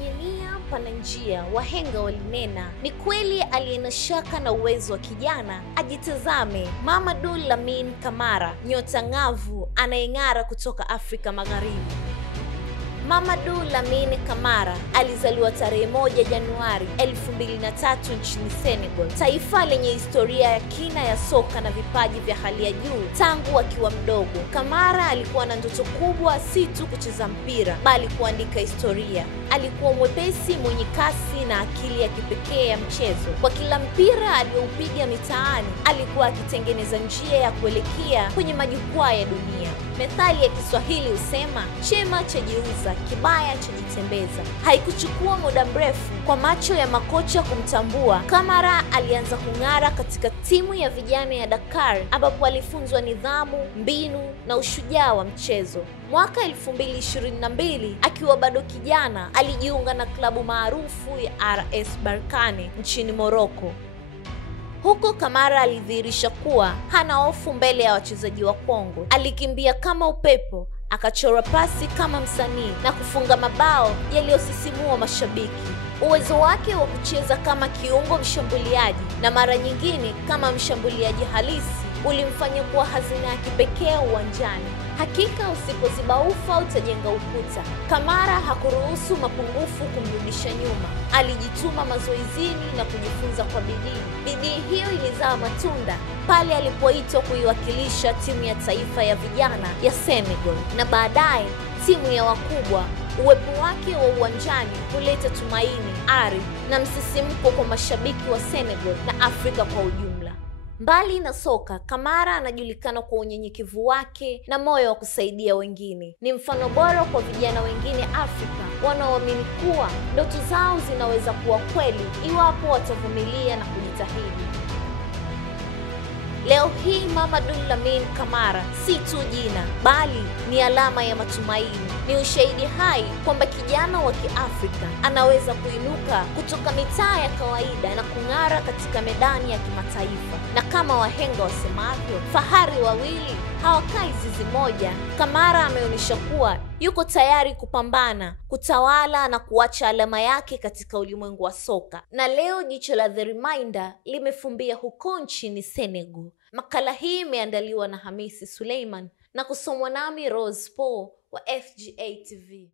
Penye nia pana njia, wahenga walinena. Ni kweli aliye shaka na uwezo wa kijana ajitazame. Mamadou Lamine Camara, nyota ng'avu anayeng'ara kutoka Afrika Magharibi. Mamadou Lamine Camara alizaliwa tarehe 1 Januari 2003 nchini Senegal, taifa lenye historia ya kina ya soka na vipaji vya hali ya juu tangu akiwa mdogo. Camara alikuwa na ndoto kubwa, si tu kucheza mpira bali kuandika historia. Alikuwa mwepesi, mwenye kasi na akili ya kipekee ya mchezo. Kwa kila mpira aliyoupiga mitaani, alikuwa akitengeneza njia ya kuelekea kwenye majukwaa ya dunia. Methali ya Kiswahili husema, chema chajiuza, kibaya chajitembeza. Haikuchukua muda mrefu kwa macho ya makocha kumtambua. Camara alianza kung'ara katika timu ya vijana ya Dakar, ambapo alifunzwa nidhamu, mbinu na ushujaa wa mchezo. Mwaka 2022, akiwa bado kijana, alijiunga na klabu maarufu ya RS Berkane nchini Morocco. Huko Camara alidhihirisha kuwa hana hofu mbele ya wachezaji wa Kongo. Alikimbia kama upepo, akachora pasi kama msanii na kufunga mabao yaliyosisimua mashabiki. Uwezo wake wa kucheza kama kiungo mshambuliaji na mara nyingine kama mshambuliaji halisi ulimfanya kuwa hazina ya kipekee uwanjani. Hakika usipoziba ufa utajenga ukuta. Camara hakuruhusu mapungufu kumrudisha nyuma. Alijituma mazoezini na kujifunza kwa bidii. Bidii hiyo ilizaa matunda pale alipoitwa kuiwakilisha timu ya taifa ya vijana ya Senegal na baadaye timu ya wakubwa. Uwepo wake wa uwanjani huleta tumaini, ari na msisimko kwa mashabiki wa Senegal na Afrika kwa ujumla. Mbali na soka, Camara anajulikana kwa unyenyekevu wake na moyo wa kusaidia wengine. Ni mfano bora kwa vijana wengine Afrika wanaoamini kuwa ndoto zao zinaweza kuwa kweli iwapo watavumilia na kujitahidi. Leo hii Mamadou Lamine Camara si tu jina, bali ni alama ya matumaini. Ni ushahidi hai kwamba kijana wa Kiafrika anaweza kuinuka kutoka mitaa ya kawaida na kung'ara katika medani ya kimataifa. Na kama wahenga wasemavyo, fahari wawili hawakai zizi moja. Camara ameonyesha kuwa yuko tayari kupambana, kutawala na kuacha alama yake katika ulimwengu wa soka. Na leo jicho la The Reminder limefumbia huko nchini Senegal. Makala hii imeandaliwa na Hamisi Suleiman na kusomwa nami Rose Paul wa FGA TV.